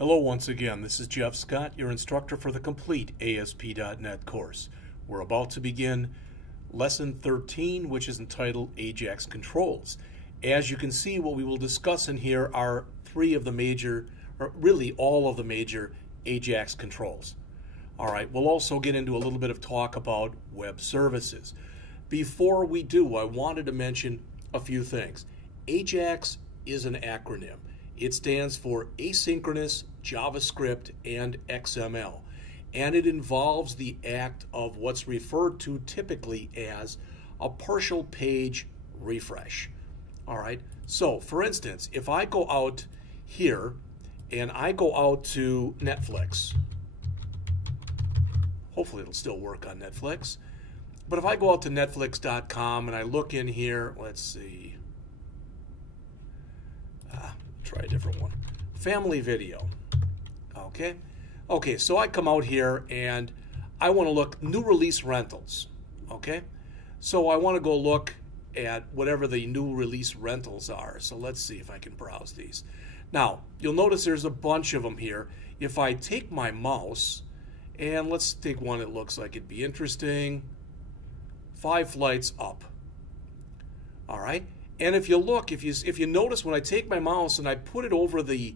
Hello once again, this is Jeff Scott, your instructor for the complete ASP.NET course. We're about to begin Lesson 13, which is entitled AJAX Controls. As you can see, what we will discuss in here are three of the major, or really all of the major AJAX controls. Alright, we'll also get into a little bit of talk about web services. Before we do, I wanted to mention a few things. AJAX is an acronym. It stands for Asynchronous, JavaScript, and XML. And it involves the act of what's referred to typically as a partial page refresh. All right, so for instance, if I go out here and I go out to Netflix, hopefully it'll still work on Netflix, but if I go out to Netflix.com and I look in here, let's see, try a different one. Family video. Okay, so I come out here and I want to look new release rentals. Okay, so I want to go look at whatever the new release rentals are. So let's see if I can browse these. Now, you'll notice there's a bunch of them here. If I take my mouse and let's take one that looks like it'd be interesting. 5 Flights Up. All right. And if you look, if you notice when I take my mouse and I put it over the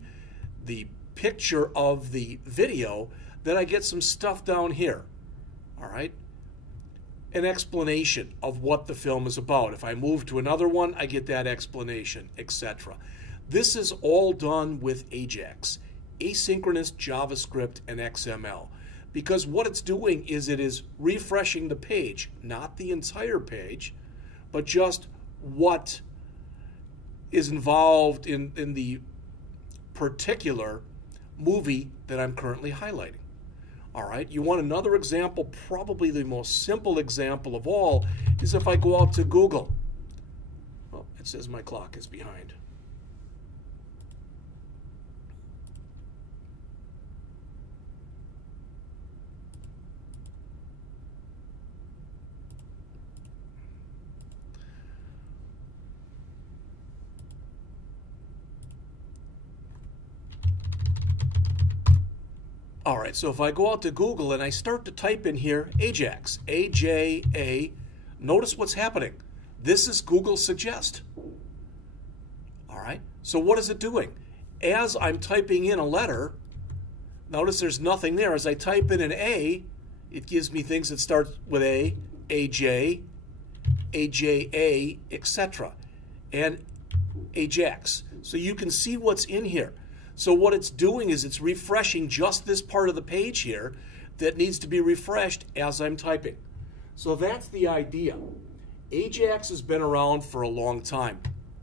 picture of the video, then I get some stuff down here. All right? An explanation of what the film is about. If I move to another one, I get that explanation, etc. This is all done with AJAX, asynchronous JavaScript and XML. Because what it's doing is it is refreshing the page, not the entire page, but just what is involved in the particular movie that I'm currently highlighting. All right, you want another example, probably the most simple example of all, is if I go out to Google. Oh, it says my clock is behind. All right, so if I go out to Google and I start to type in here AJAX, A-J-A, notice what's happening. This is Google Suggest. All right, so what is it doing? As I'm typing in a letter, notice there's nothing there. As I type in an A, it gives me things that start with A, AJ, AJA, etc. and AJAX. So you can see what's in here. So what it's doing is it's refreshing just this part of the page here that needs to be refreshed as I'm typing. So that's the idea. AJAX has been around for a long time.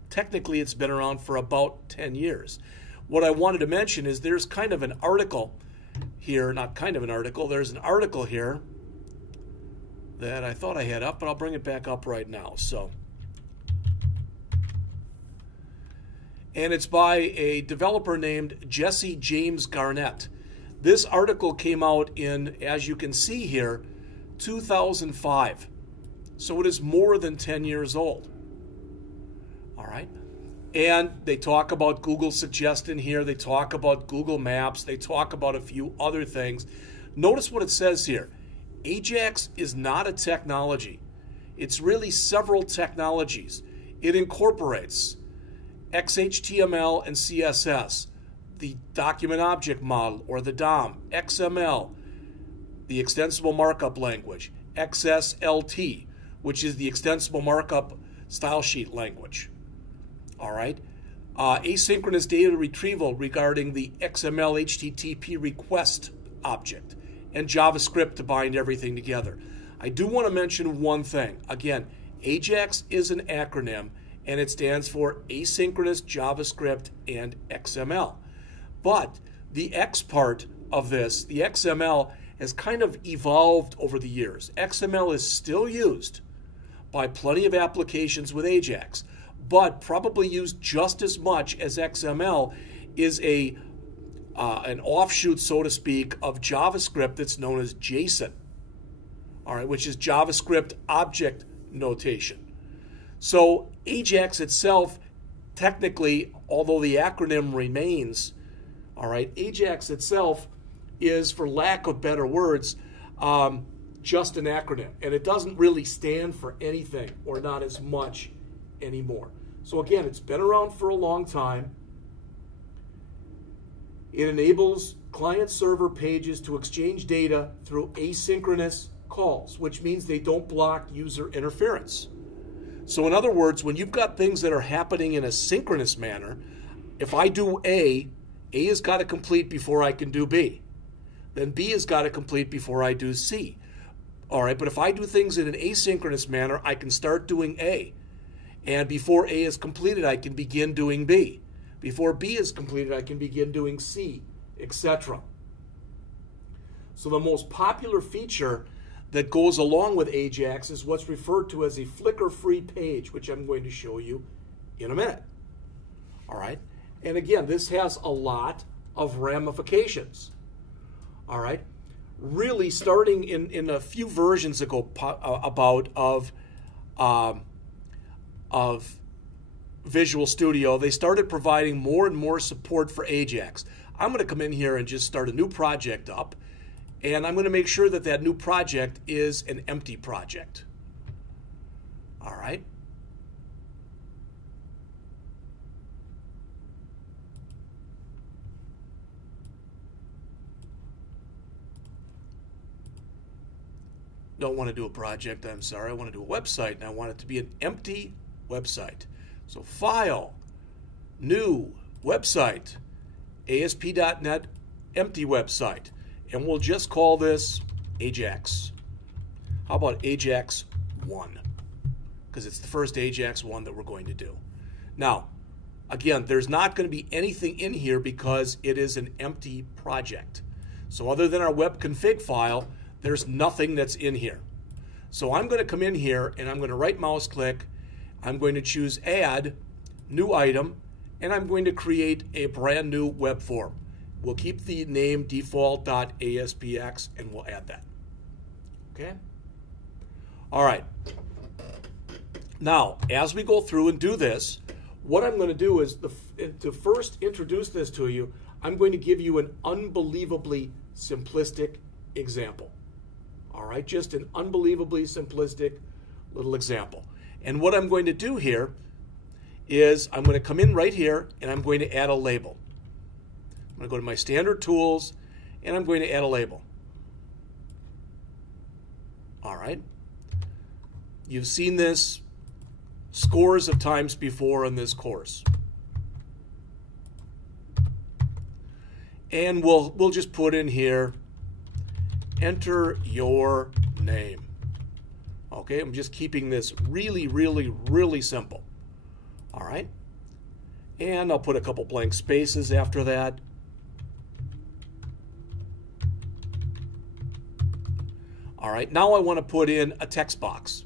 Technically, it's been around for about 10 years. What I wanted to mention is there's kind of an article here, not kind of an article, there's an article here that I thought I had up, but I'll bring it back up right now. And it's by a developer named Jesse James Garnett. This article came out in, as you can see here, 2005. So it is more than 10 years old. All right. And they talk about Google Suggest in here. They talk about Google Maps. They talk about a few other things. Notice what it says here. AJAX is not a technology. It's really several technologies. It incorporates XHTML and CSS, the document object model or the DOM, XML, the extensible markup language, XSLT, which is the extensible markup style sheet language. All right, asynchronous data retrieval regarding the XML HTTP request object, and JavaScript to bind everything together. I do want to mention one thing. Again, AJAX is an acronym, and it stands for Asynchronous JavaScript and XML. But the X part of this, the XML, has kind of evolved over the years. XML is still used by plenty of applications with AJAX, but probably used just as much as XML is an offshoot, so to speak, of JavaScript that's known as JSON, all right, which is JavaScript object notation. So AJAX itself, technically, although the acronym remains, All right, AJAX itself is, for lack of better words, just an acronym, and it doesn't really stand for anything, or not as much anymore. So again, it's been around for a long time. It enables client-server pages to exchange data through asynchronous calls, which means they don't block user interference. So in other words, when you've got things that are happening in a synchronous manner, if I do A has got to complete before I can do B. Then B has got to complete before I do C. All right, but if I do things in an asynchronous manner, I can start doing A. And before A is completed, I can begin doing B. Before B is completed, I can begin doing C, etc. So the most popular feature that goes along with AJAX is what's referred to as a flicker-free page, which I'm going to show you in a minute. All right, and again, this has a lot of ramifications. All right, really starting in a few versions ago of Visual Studio, they started providing more and more support for AJAX. I'm going to come in here and just start a new project up, and I'm going to make sure that that new project is an empty project. All right. Don't want to do a project, I'm sorry. I want to do a website, and I want it to be an empty website. So File, New, Website, ASP.NET, empty website. And we'll just call this AJAX. How about AJAX 1? Because it's the first AJAX 1 that we're going to do. Now, again, there's not going to be anything in here because it is an empty project. So other than our web config file, there's nothing that's in here. So I'm going to come in here and I'm going to right mouse click. I'm going to choose Add, New Item, and I'm going to create a brand new web form. We'll keep the name default.aspx and we'll add that. Okay? All right. Now, as we go through and do this, what I'm going to do is, to first introduce this to you, I'm going to give you an unbelievably simplistic example. All right, just an unbelievably simplistic little example. And what I'm going to do here is I'm going to come in right here and I'm going to add a label. I'm going to go to my standard tools and I'm going to add a label. All right. You've seen this scores of times before in this course. And we'll just put in here, enter your name. Okay, I'm just keeping this really, really, really simple. All right. And I'll put a couple blank spaces after that. All right, now I want to put in a text box.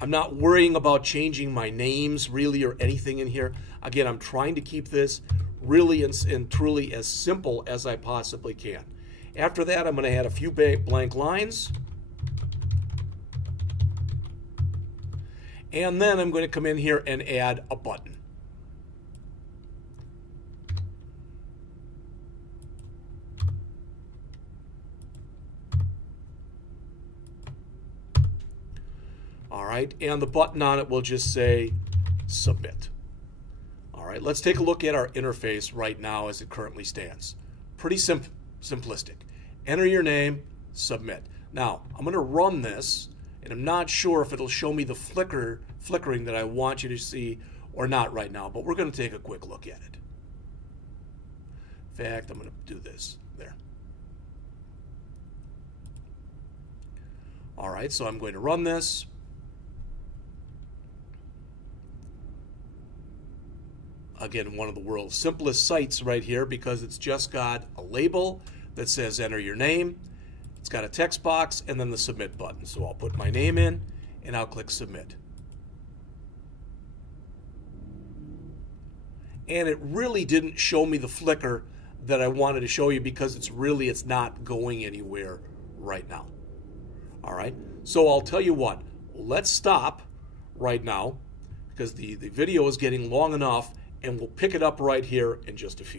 I'm not worrying about changing my names really or anything in here. Again, I'm trying to keep this really and truly as simple as I possibly can. After that, I'm going to add a few blank lines. And then I'm going to come in here and add a button. All right, and the button on it will just say submit. All right, let's take a look at our interface right now as it currently stands. Pretty simplistic. Enter your name, submit. Now, I'm going to run this, and I'm not sure if it'll show me the flickering that I want you to see or not right now, but we're going to take a quick look at it. In fact, I'm going to do this there. All right, so I'm going to run this. Again, one of the world's simplest sites right here because it's just got a label that says enter your name. It's got a text box and then the submit button. So I'll put my name in and I'll click submit. And it really didn't show me the flicker that I wanted to show you because it's not going anywhere right now. All right. So I'll tell you what, let's stop right now because the video is getting long enough, and we'll pick it up right here in just a few.